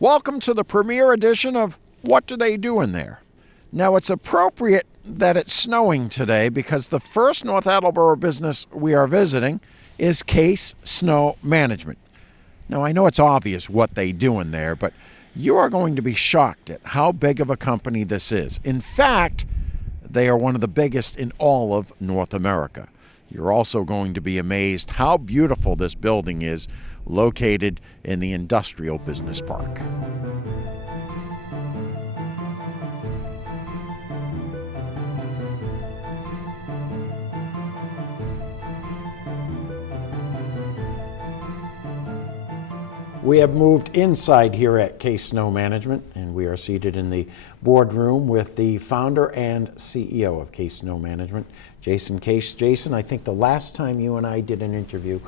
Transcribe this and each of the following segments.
Welcome to the premiere edition of What Do They Do in There? Now, it's appropriate that it's snowing today because the first North Attleboro business we are visiting is Case Snow Management. Now, I know it's obvious what they do in there, but you are going to be shocked at how big of a company this is. In fact, they are one of the biggest in all of North America. You're also going to be amazed how beautiful this building is, located in the Industrial Business Park. We have moved inside here at Case Snow Management, and we are seated in the boardroom with the founder and CEO of Case Snow Management, Jason Case. Jason, I think the last time you and I did an interview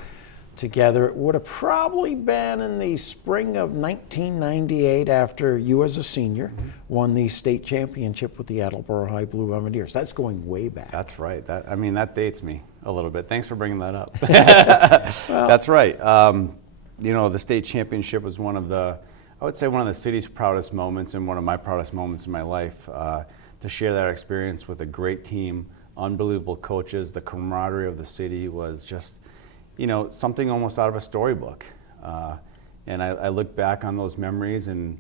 together, it would have probably been in the spring of 1998 after you as a senior won the state championship with the Attleboro High Blue Bombardiers. That's going way back. That's right. That dates me a little bit. Thanks for bringing that up. Well, that's right. The state championship was one of the city's proudest moments and one of my proudest moments in my life. To share that experience with a great team, unbelievable coaches, the camaraderie of the city was just, something almost out of a storybook. And I look back on those memories and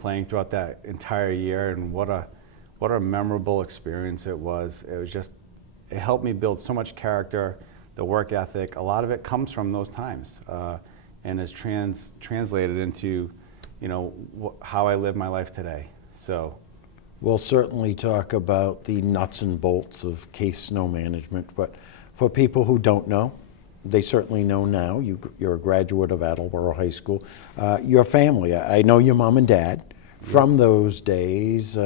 playing throughout that entire year, and what a memorable experience it was. It helped me build so much character, the work ethic. A lot of it comes from those times. And is translated into, how I live my life today. So, we'll certainly talk about the nuts and bolts of Case Snow Management, but for people who don't know, they certainly know now. You're a graduate of Attleboro High School. Your family, I know your mom and dad from those days.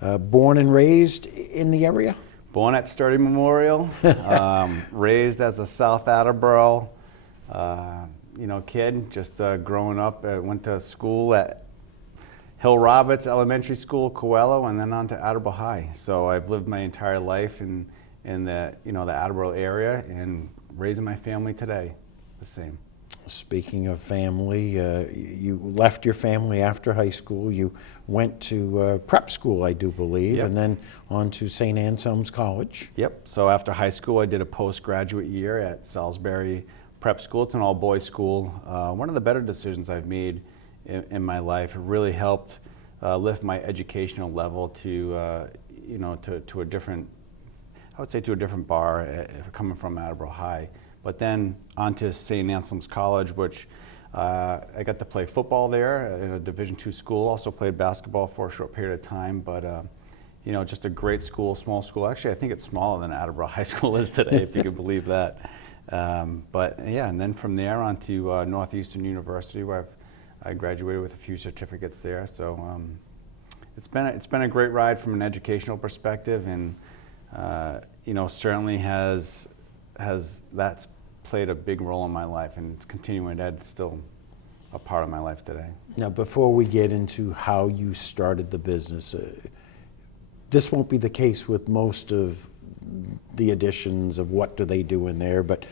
Born and raised in the area? Born at Sturdy Memorial, raised as a South Attleboro. Kid, just growing up, went to school at Hill Roberts Elementary School, Coelho, and then on to Attleboro High. So I've lived my entire life in the Attleboro area, and raising my family today, the same. Speaking of family, you left your family after high school. You went to prep school, I do believe, Yep. And then on to St. Anselm's College. Yep. So after high school, I did a postgraduate year at Salisbury Prep School. It's an all-boys school. One of the better decisions I've made in my life. It really helped lift my educational level to a different, I would say, to a different bar coming from Attleboro High. But then on to St. Anselm's College, which I got to play football there in a Division II school. Also played basketball for a short period of time. But just a great school, small school. Actually, I think it's smaller than Attleboro High School is today, if you can believe that. And then from there on to Northeastern University, where I graduated with a few certificates there. So it's been a great ride from an educational perspective, and certainly has that's played a big role in my life, and it's continuing. That's still a part of my life today. Now, before we get into how you started the business, this won't be the case with most of the editions of What Do They Do in There, but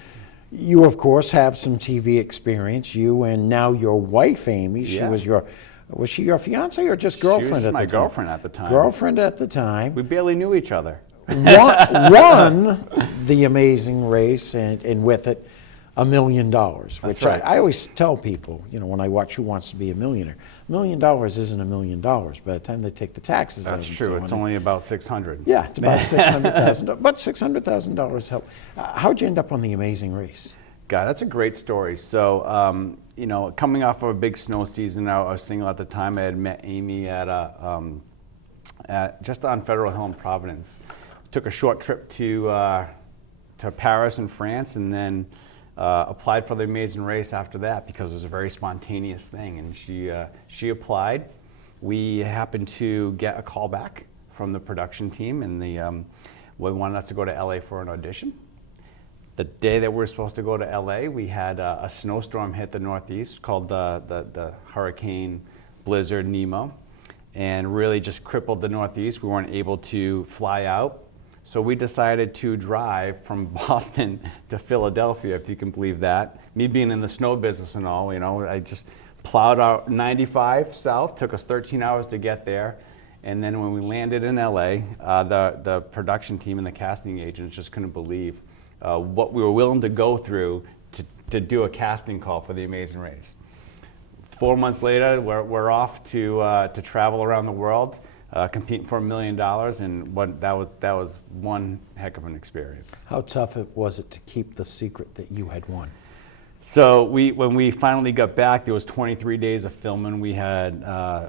you of course have some TV experience. You and now your wife Amy. She was she your fiance or just girlfriend at the time? She was my girlfriend at the time. Girlfriend at the time. We barely knew each other. Won the Amazing Race, and with it $1 million, which That's right. I always tell people, when I watch Who Wants to Be a Millionaire, $1 million isn't $1 million by the time they take the taxes out. That's true. It's only about 600. Yeah, it's about $600,000. But $600,000 help. How'd you end up on the Amazing Race? God, that's a great story. So, coming off of a big snow season, I was single at the time. I had met Amy just on Federal Hill in Providence. Took a short trip to Paris in France, and then applied for the Amazing Race after that because it was a very spontaneous thing. And she applied. We happened to get a call back from the production team, and they wanted us to go to LA for an audition. The day that we were supposed to go to LA, we had a snowstorm hit the Northeast called the Hurricane Blizzard Nemo, and really just crippled the Northeast. We weren't able to fly out. So we decided to drive from Boston to Philadelphia, if you can believe that. Me being in the snow business and all, I just plowed out 95 south, took us 13 hours to get there. And then when we landed in LA, the production team and the casting agents just couldn't believe what we were willing to go through to do a casting call for The Amazing Race. 4 months later, we're off to travel around the world, competing for $1 million, and that was one heck of an experience. How tough was it to keep the secret that you had won? So when we finally got back, there was 23 days of filming. We had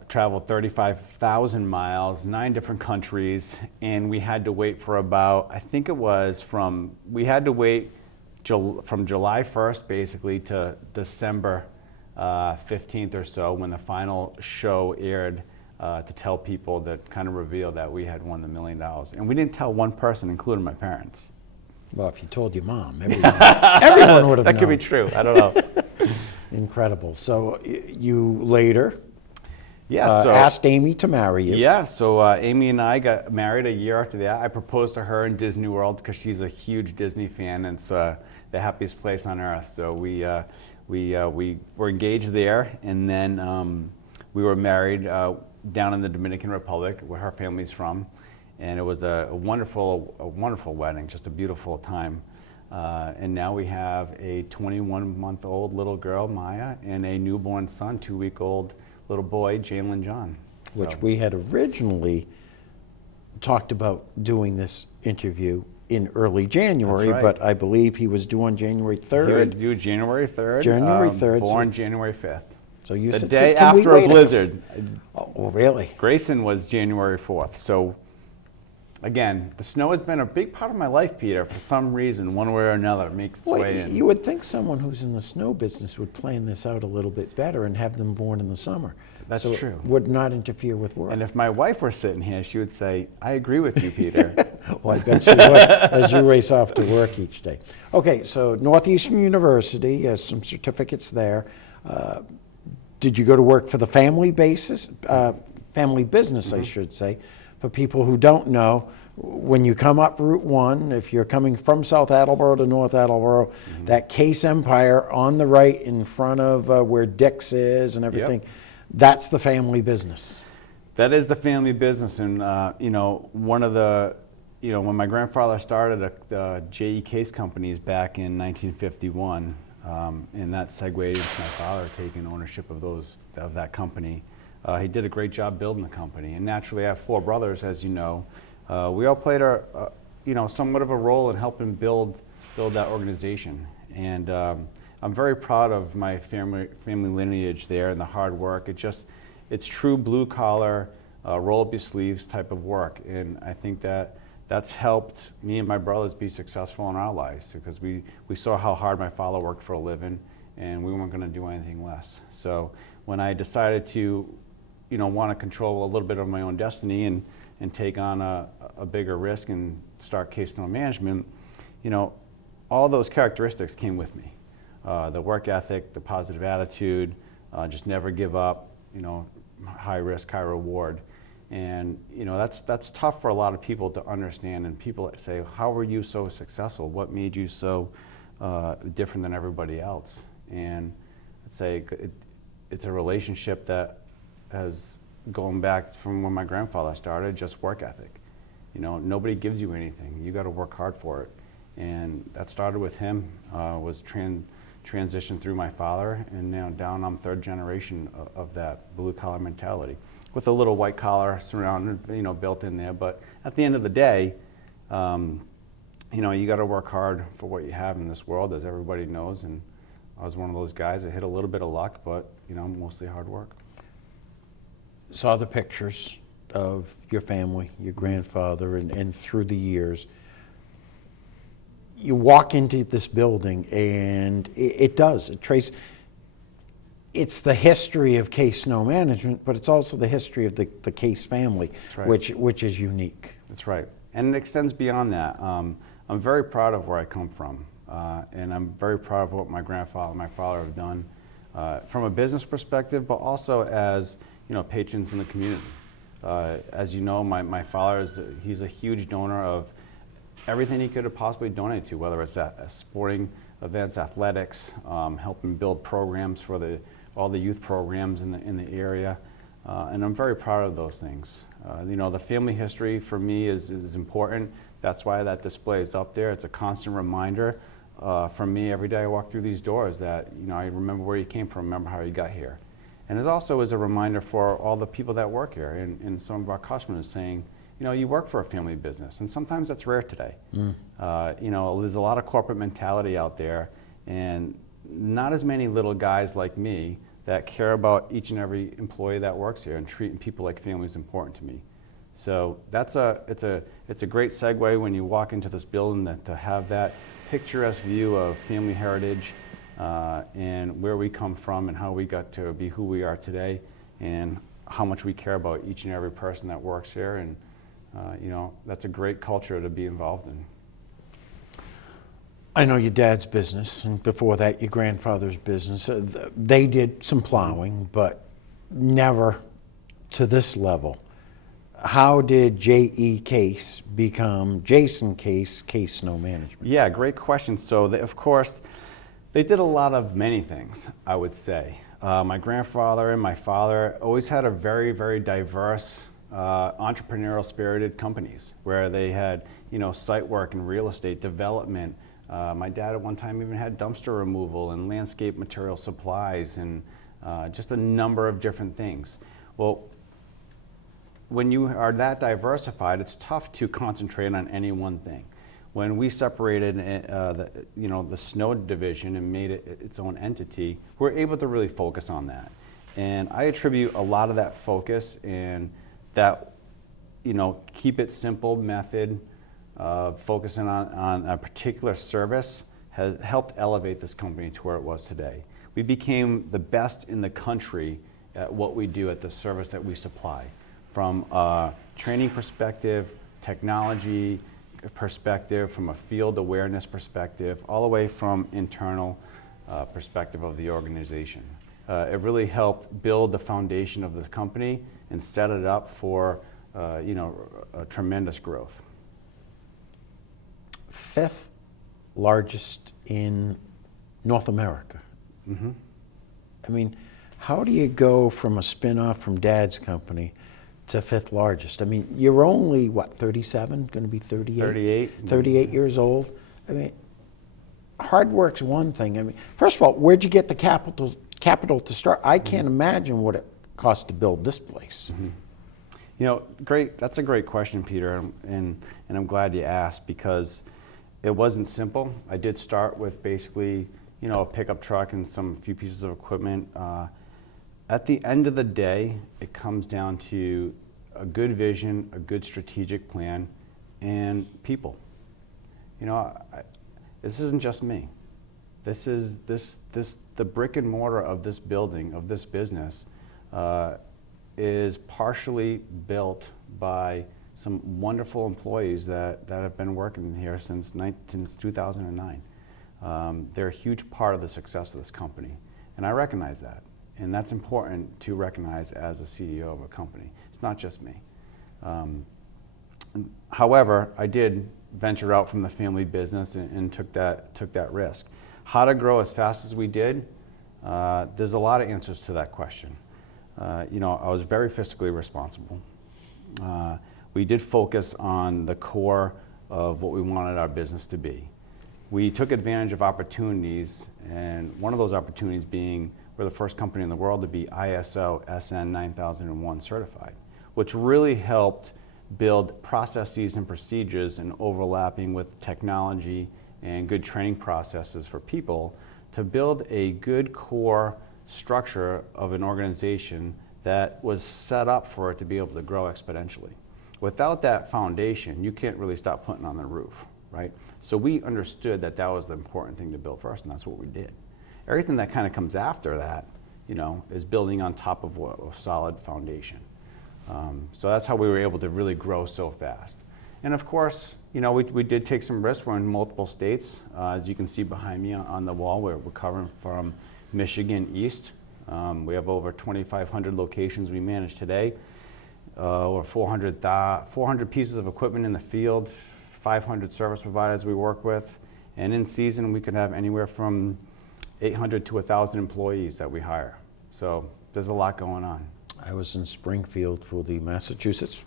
traveled 35,000 miles, 9 different countries, and we had to wait for about, I think it was we had to wait from July 1st basically to December 15th or so when the final show aired to tell people, that kind of revealed that we had won the $1 million. And we didn't tell one person, including my parents. Well, if you told your mom, everyone would have known. That could be true. I don't know. Incredible. So you later so, asked Amy to marry you. Yeah, so Amy and I got married a year after that. I proposed to her in Disney World because she's a huge Disney fan, and it's the happiest place on earth. So we were engaged there, and then we were married down in the Dominican Republic, where her family's from. And it was a wonderful wedding, just a beautiful time. And now we have a 21-month-old little girl, Maya, and a newborn son, 2-week-old little boy, Jalen John. Which we had originally talked about doing this interview in early January, That's right. But I believe he was due on January 3rd. He was due January 3rd. January 3rd. Born January 5th. So you the said, day can after a blizzard. Oh, really? Grayson was January 4th. So again, the snow has been a big part of my life, Peter. For some reason, one way or another, it makes its way in. You would think someone who's in the snow business would plan this out a little bit better and have them born in the summer. That's so true. It would not interfere with work. And if my wife were sitting here, she would say, I agree with you, Peter. Well, I bet she would, as you race off to work each day. Okay, so Northeastern University has some certificates there. Did you go to work for the family business, I should say? For people who don't know, when you come up Route 1, if you're coming from South Attleboro to North Attleboro, that Case Empire on the right in front of where Dick's is and everything, that's the family business. That is the family business. And, one of the, when my grandfather started the J.E. Case companies back in 1951, and that segued into my father taking ownership of that company. He did a great job building the company, and naturally I have 4 brothers, as you know. We all played somewhat of a role in helping build that organization, and I'm very proud of my family lineage there and the hard work. It's true blue collar, roll up your sleeves type of work, and I think that's helped me and my brothers be successful in our lives, because we saw how hard my father worked for a living, and we weren't going to do anything less. So when I decided to want to control a little bit of my own destiny and take on a bigger risk and start Case Snow Management, all those characteristics came with me. The work ethic, the positive attitude, just never give up, high risk, high reward. And that's tough for a lot of people to understand, and people say, how were you so successful? What made you so different than everybody else? And I'd say it's a relationship that has going back from when my grandfather started, just work ethic. Nobody gives you anything. You got to work hard for it. And that started with him, was transition through my father, and now down I'm 3rd generation of that blue collar mentality, with a little white collar surrounded, built in there. But at the end of the day, you got to work hard for what you have in this world, as everybody knows. And I was one of those guys that hit a little bit of luck, but mostly hard work. Saw the pictures of your family, your grandfather, and through the years, you walk into this building, and it traces. It's the history of Case Snow Management, but it's also the history of the Case family, right. which is unique. That's right, and it extends beyond that. I'm very proud of where I come from, and I'm very proud of what my grandfather and my father have done from a business perspective, but also as patrons in the community. As you know, my father he's a huge donor of everything he could have possibly donated to, whether it's at sporting events, athletics, helping build programs for the all the youth programs in the area, and I'm very proud of those things. The family history for me is important. That's why that display is up there. It's a constant reminder for me every day I walk through these doors that I remember where you came from, remember how you got here. And it also is a reminder for all the people that work here and some of our customers saying, you work for a family business, and sometimes that's rare today. There's a lot of corporate mentality out there, and not as many little guys like me that care about each and every employee that works here, and treating people like family is important to me. So it's a great segue when you walk into this building to have that picturesque view of family heritage and where we come from and how we got to be who we are today, and how much we care about each and every person that works here. And that's a great culture to be involved in. I know your dad's business, and before that your grandfather's business. They did some plowing, but never to this level. How did J.E. Case become Jason Case Snow Management? Yeah, great question. So of course, they did a lot of many things, I would say. My grandfather and my father always had a very, very diverse entrepreneurial spirited companies where they had, site work and real estate development. My dad at one time even had dumpster removal and landscape material supplies and just a number of different things. Well, when you are that diversified, it's tough to concentrate on any one thing. When we separated the snow division and made it its own entity, we're able to really focus on that. And I attribute a lot of that focus and that, keep it simple method of focusing on a particular service has helped elevate this company to where it was today. We became the best in the country at what we do, at the service that we supply, from a training perspective, technology perspective, from a field awareness perspective, all the way from internal perspective of the organization. It really helped build the foundation of the company and set it up for a tremendous growth. Fifth largest in North America. Mm-hmm. I mean, how do you go from a spin-off from Dad's company to fifth largest? I mean, you're only, 37? Going to be 38? 38. 38 years old. I mean, hard work's one thing. I mean, first of all, where'd you get the capital to start? I can't imagine what it cost to build this place. Mm-hmm. Great. That's a great question, Peter, and I'm glad you asked, because it wasn't simple. I did start with basically, a pickup truck and some few pieces of equipment. At the end of the day, it comes down to a good vision, a good strategic plan, and people. This isn't just me. This is the brick and mortar of this building, of this business, is partially built by some wonderful employees that have been working here since 2009. They're a huge part of the success of this company, and I recognize that. And that's important to recognize as a CEO of a company. It's not just me. However, I did venture out from the family business and took that risk. How to grow as fast as we did? There's a lot of answers to that question. I was very fiscally responsible. We did focus on the core of what we wanted our business to be. We took advantage of opportunities, and one of those opportunities being we're the first company in the world to be ISO SN 9001 certified, which really helped build processes and procedures and overlapping with technology and good training processes for people to build a good core structure of an organization that was set up for it to be able to grow exponentially. Without that foundation, you can't really stop putting on the roof, right? So we understood that was the important thing to build first, and that's what we did. Everything that kind of comes after that, is building on top of a solid foundation. So that's how we were able to really grow so fast. And of course, we did take some risks. We're in multiple states. As you can see behind me on the wall, we're covering from Michigan east. We have over 2,500 locations we manage today. Over 400 pieces of equipment in the field, 500 service providers we work with. And in season, we could have anywhere from 800 to 1,000 employees that we hire. So there's a lot going on. I was in Springfield for the Massachusetts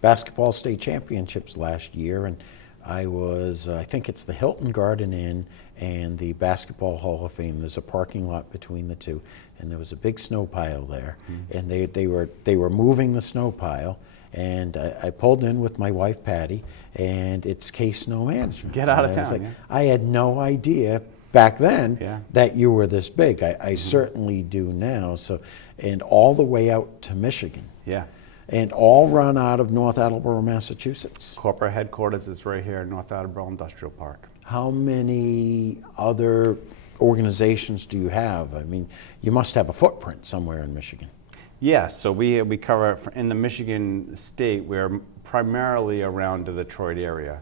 basketball state championships last year, and I was, I think it's the Hilton Garden Inn and the Basketball Hall of Fame. There's a parking lot between the two, and there was a big snow pile there, and they were moving the snow pile, and I pulled in with my wife Patty, and it's Case Snow Management. Get out of And I was town, like, yeah. I had no idea back then Yeah. that you were this big. I certainly do now. So, and all the way out to Michigan, Yeah. and all run out of North Attleboro, Massachusetts. Corporate headquarters is right here in North Attleboro Industrial Park. How many other organizations do you have? I mean, you must have a footprint somewhere in Michigan. Yeah, so we cover, in the Michigan state, we're primarily around the Detroit area.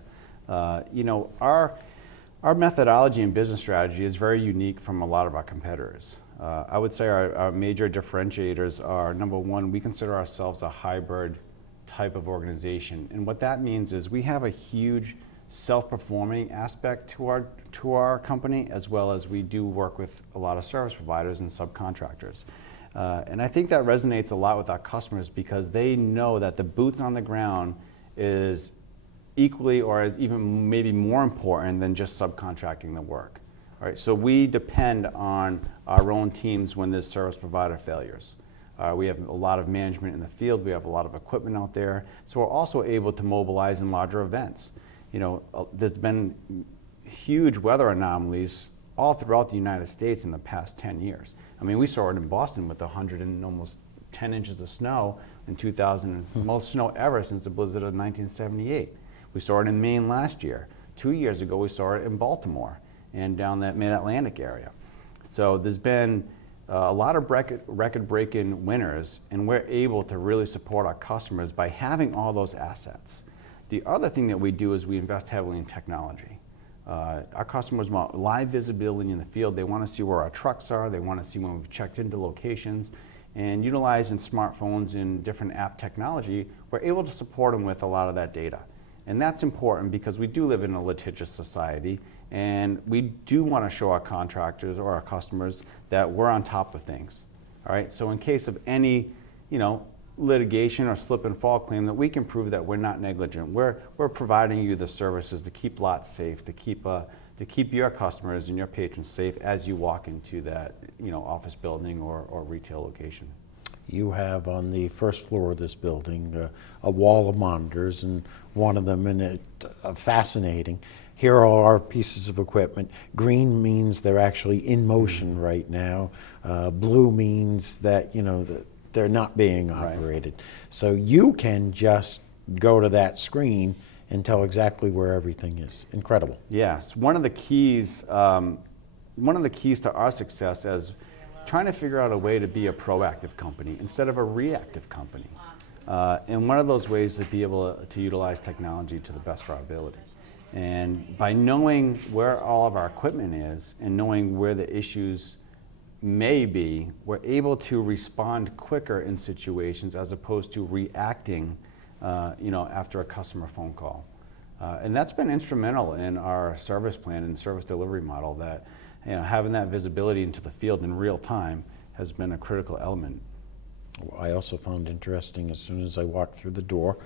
You know, our methodology and business strategy is very unique from a lot of our competitors. I would say our major differentiators are, number one, we consider ourselves a hybrid type of organization. And what that means is we have a huge self-performing aspect to our company, as well as we do work with a lot of service providers and subcontractors. And I think that resonates a lot with our customers because they know that the boots on the ground is equally or even maybe more important than just subcontracting the work. All right, so we depend on our own teams when there's service provider failures. We have a lot of management in the field, we have a lot of equipment out there, so we're also able to mobilize in larger events. You know, there's been huge weather anomalies all throughout the United States in the past 10 years. I mean, we saw it in Boston with 100 and almost 10 inches of snow in 2000, most snow ever since the blizzard of 1978. We saw it in Maine last year. 2 years ago, we saw it in Baltimore and down that mid-Atlantic area. So there's been a lot of record-breaking winners, and we're able to really support our customers by having all those assets. The other thing that we do is we invest heavily in technology. Our customers want live visibility in the field. They want to see where our trucks are. They want to see when we've checked into locations. And utilizing smartphones and different app technology, we're able to support them with a lot of that data. And that's important because we do live in a litigious society, and we do want to show our contractors or our customers that we're on top of things. All right, so in case of any, you know, litigation or slip and fall claim, that we can prove that we're not negligent. We're providing you the services to keep lots safe, to keep your customers and your patrons safe as you walk into that, you know, office building or retail location. You have on the first floor of this building a wall of monitors, and one of them, and it fascinating. Here are all our pieces of equipment. Green means they're actually in motion right now. Blue means that, you know, that they're not being operated. Right. So you can just go to that screen and tell exactly where everything is. Incredible. Yes, one of the keys to our success is trying to figure out a way to be a proactive company instead of a reactive company. And one of those ways is to be able to utilize technology to the best of our ability. And by knowing where all of our equipment is and knowing where the issues may be, we're able to respond quicker in situations as opposed to reacting, you know, after a customer phone call. And that's been instrumental in our service plan and service delivery model, that, you know, having that visibility into the field in real time has been a critical element. I also found interesting, as soon as I walked through the door,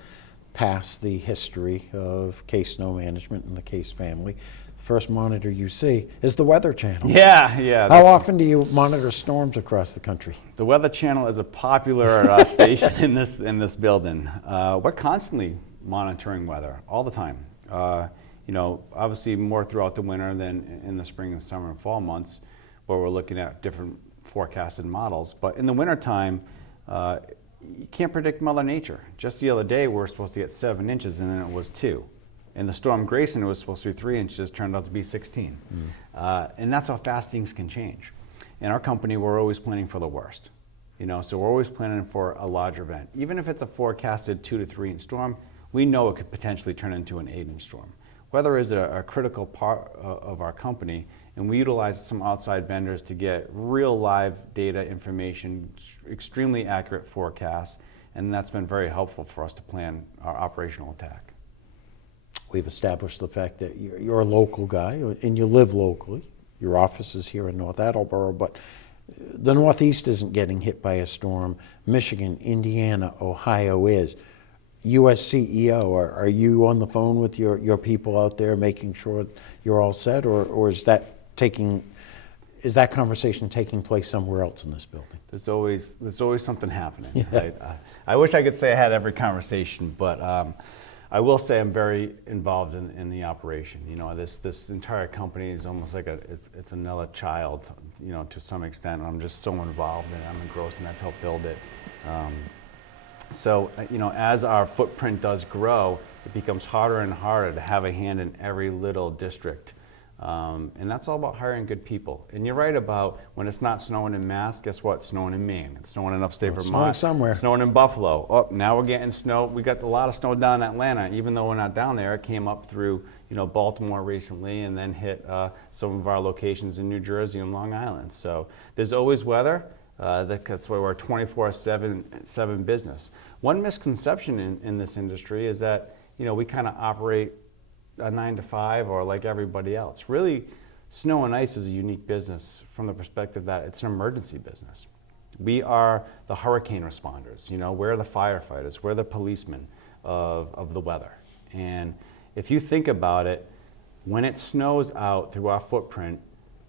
past the history of Case Snow Management and the Case family, the first monitor you see is the Weather Channel. Yeah, yeah. How often do you monitor storms across the country? The Weather Channel is a popular station in this building. We're constantly monitoring weather all the time. You know, obviously more throughout the winter than in the spring and summer and fall months, where we're looking at different forecasted models. But in the wintertime, you can't predict Mother Nature. Just the other day, we were supposed to get 7 inches, and then it was 2. And the storm Grayson, it was supposed to be 3 inches, turned out to be 16. And that's how fast things can change. In our company, we're always planning for the worst. You know, so we're always planning for a larger event. Even if it's a forecasted 2 to 3 inch storm, we know it could potentially turn into an 8 inch storm. Weather is a critical part of our company, and we utilize some outside vendors to get real live data information, extremely accurate forecasts, and that's been very helpful for us to plan our operational attack. We've established the fact that you're a local guy and you live locally. Your office is here in North Attleboro, but The Northeast isn't getting hit by a storm. Michigan, Indiana, Ohio is. U.S. CEO, are you on the phone with your people out there making sure you're all set, or is that conversation taking place somewhere else in this building? There's always something happening. Yeah. I wish I could say I had every conversation, but I will say I'm very involved in the operation. You know, this entire company is almost like it's another child, you know, to some extent. I'm just so involved and I'm engrossed and I've helped build it. So, you know, as our footprint does grow, it becomes harder and harder to have a hand in every little district. And that's all about hiring good people. And you're right about when it's not snowing in Mass, guess what? It's snowing in Maine. It's snowing in upstate Vermont. Snowing somewhere. Snowing in Buffalo. Oh, now we're getting snow. We got a lot of snow down in Atlanta. Even though we're not down there, it came up through, you know, Baltimore recently and then hit some of our locations in New Jersey and Long Island. So there's always weather. That's why we're a 24/7 business. One misconception in this industry is that, you know, we kind of operate a 9 to 5 or like everybody else. Really, snow and ice is a unique business from the perspective that it's an emergency business. We are the hurricane responders, you know, we're the firefighters, we're the policemen of the weather. And if you think about it, when it snows out through our footprint,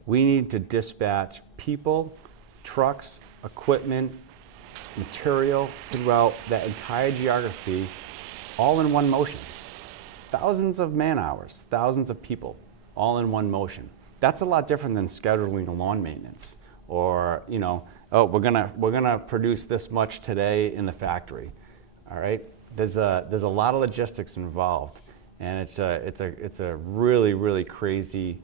we need to dispatch people, trucks, equipment, material throughout that entire geography all in one motion. Thousands of man hours, thousands of people, all in one motion. That's a lot different than scheduling a lawn maintenance, or, you know, oh, we're gonna produce this much today in the factory. All right, there's a lot of logistics involved, and it's a really crazy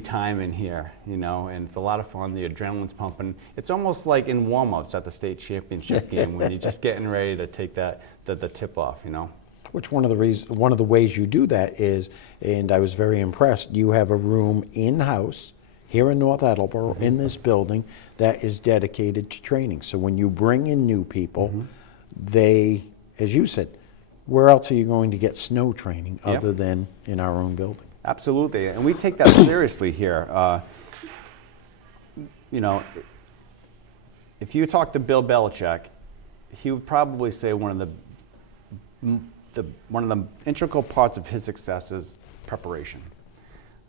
time in here, you know, and it's a lot of fun. The adrenaline's pumping. It's almost like in warm-ups at the state championship game when you're just getting ready to take the tip off, you know. Which one of the ways you do that is, and I was very impressed, you have a room in-house here in North Attleboro in this building that is dedicated to training. So when you bring in new people, they, as you said, where else are you going to get snow training other than in our own building? Absolutely, and we take that seriously here. You know, if you talk to Bill Belichick, he would probably say one of the integral parts of his success is preparation.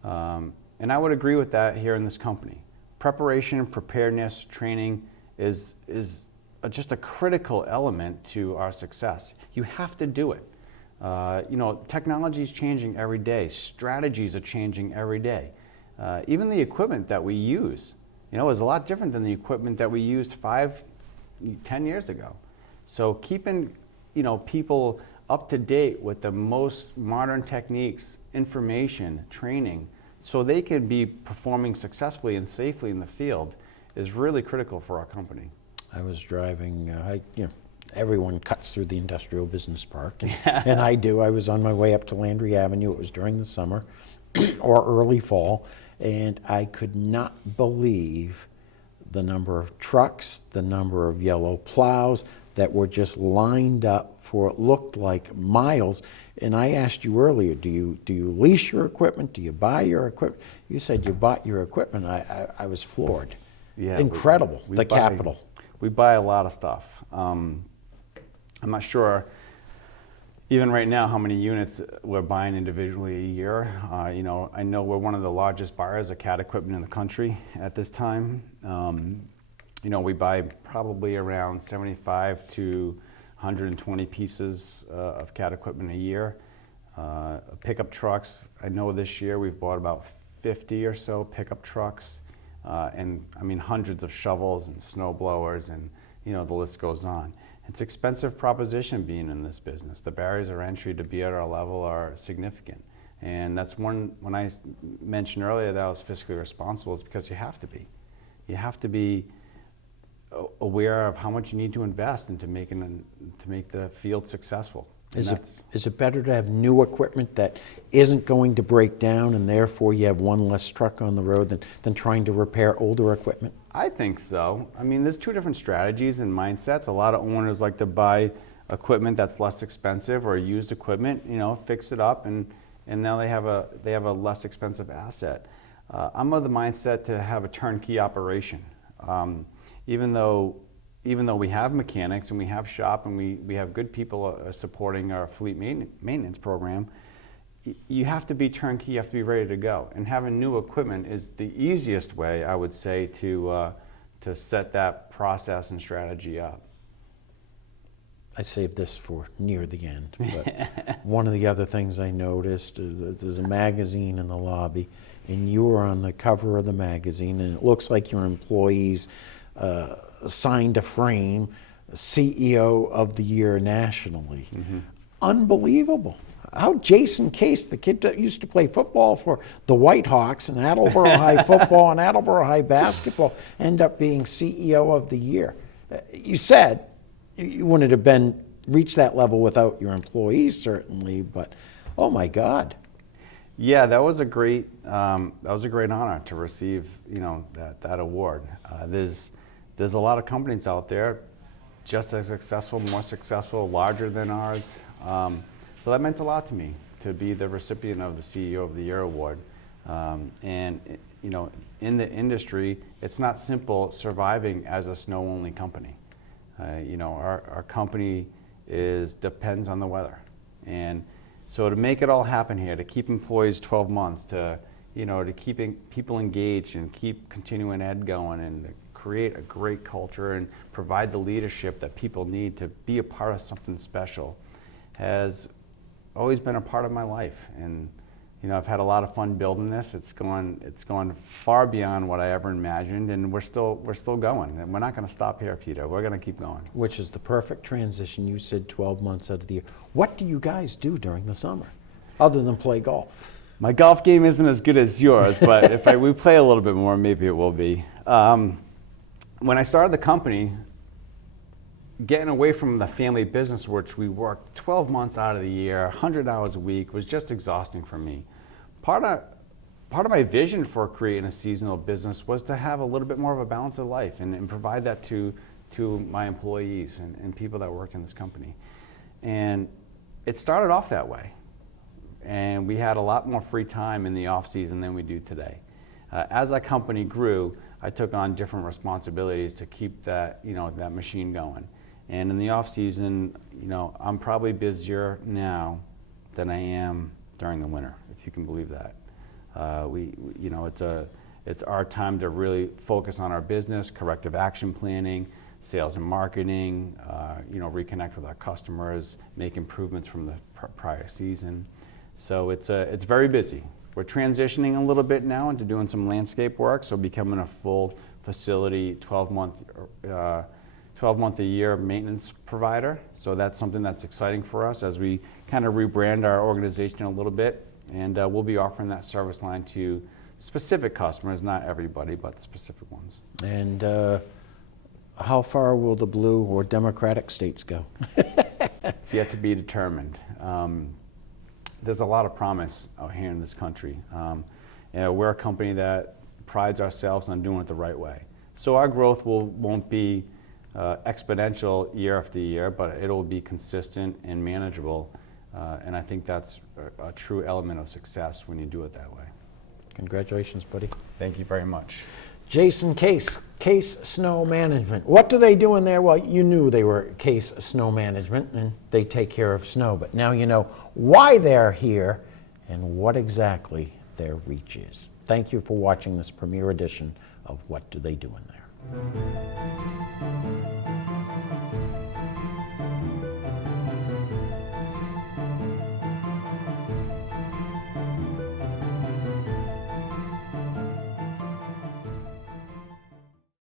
And I would agree with that here in this company. Preparation, preparedness, training is just a critical element to our success. You have to do it. You know, technology is changing every day. Strategies are changing every day. Even the equipment that we use, you know, is a lot different than the equipment that we used 5-10 years ago. So keeping, you know, people up to date with the most modern techniques, information, training, so they can be performing successfully and safely in the field is really critical for our company. I was driving, you know, everyone cuts through the industrial business park, and I do. I was on my way up to Landry Avenue. It was during the summer or early fall, and I could not believe the number of trucks, the number of yellow plows that were just lined up for what looked like miles. And I asked you earlier, do you lease your equipment? Do you buy your equipment? You said you bought your equipment. I was floored. Yeah, incredible, the capital. We buy a lot of stuff. I'm not sure even right now how many units we're buying individually a year. You know, I know we're one of the largest buyers of CAT equipment in the country at this time. You know, we buy probably around 75 to 120 pieces of CAT equipment a year. Pickup trucks, I know this year we've bought about 50 or so pickup trucks, and I mean hundreds of shovels and snow blowers, and you know, the list goes on. It's an expensive proposition being in this business. The barriers of entry to be at our level are significant. And that's one, when I mentioned earlier that I was fiscally responsible, is because you have to be. You have to be aware of how much you need to invest into to make the field successful. Is it better to have new equipment that isn't going to break down and therefore you have one less truck on the road than trying to repair older equipment? I think so. I mean, there's two different strategies and mindsets. A lot of owners like to buy equipment that's less expensive or used equipment, you know, fix it up, and now they have a less expensive asset. I'm of the mindset to have a turnkey operation. Even though we have mechanics and we have shop and we have good people supporting our fleet maintenance program, you have to be turnkey, you have to be ready to go. And having new equipment is the easiest way, I would say, to set that process and strategy up. I saved this for near the end, but one of the other things I noticed is that there's a magazine in the lobby, and you were on the cover of the magazine, and it looks like your employees signed a frame, CEO of the Year nationally. Mm-hmm. Unbelievable. How Jason Case, the kid that used to play football for the Whitehawks and Attleboro High football and Attleboro High basketball, end up being CEO of the Year. You said you wouldn't have reached that level without your employees, certainly, but oh my God. Yeah, that was a great honor to receive, that award. There's a lot of companies out there just as successful, more successful, larger than ours. So that meant a lot to me to be the recipient of the CEO of the Year award. And in the industry, it's not simple surviving as a snow-only company. Our company depends on the weather, and so to make it all happen here, to keep employees 12 months, to keeping people engaged and keep continuing ed going, and to create a great culture and provide the leadership that people need to be a part of something special, has always been a part of my life. And I've had a lot of fun building this. It's gone far beyond what I ever imagined, and we're still going. And we're not going to stop here, Peter. We're going to keep going. Which is the perfect transition. You said 12 months out of the year. What do you guys do during the summer, other than play golf? My golf game isn't as good as yours, but if we play a little bit more, maybe it will be. When I started the company, getting away from the family business, which we worked 12 months out of the year, 100 hours a week, was just exhausting for me. Part of my vision for creating a seasonal business was to have a little bit more of a balance of life and provide that to my employees and people that work in this company. And it started off that way. And we had a lot more free time in the off season than we do today. As our company grew, I took on different responsibilities to keep that machine going. And in the off season, I'm probably busier now than I am during the winter, if you can believe that. It's our time to really focus on our business, corrective action planning, sales and marketing, reconnect with our customers, make improvements from the prior season. So it's very busy. We're transitioning a little bit now into doing some landscape work, so becoming a full facility 12-month a year maintenance provider. So that's something that's exciting for us as we kind of rebrand our organization a little bit. And we'll be offering that service line to specific customers, not everybody, but specific ones. And how far will the blue or Democratic states go? It's yet to be determined. There's a lot of promise out here in this country. We're a company that prides ourselves on doing it the right way. So our growth won't be exponential year after year, but it'll be consistent and manageable. And I think that's a true element of success when you do it that way. Congratulations, buddy. Thank you very much. Jason Case, Case Snow Management. What do they do in there? Well, you knew they were Case Snow Management, and they take care of snow, but now you know why they're here and what exactly their reach is. Thank you for watching this premiere edition of What Do They Do in There?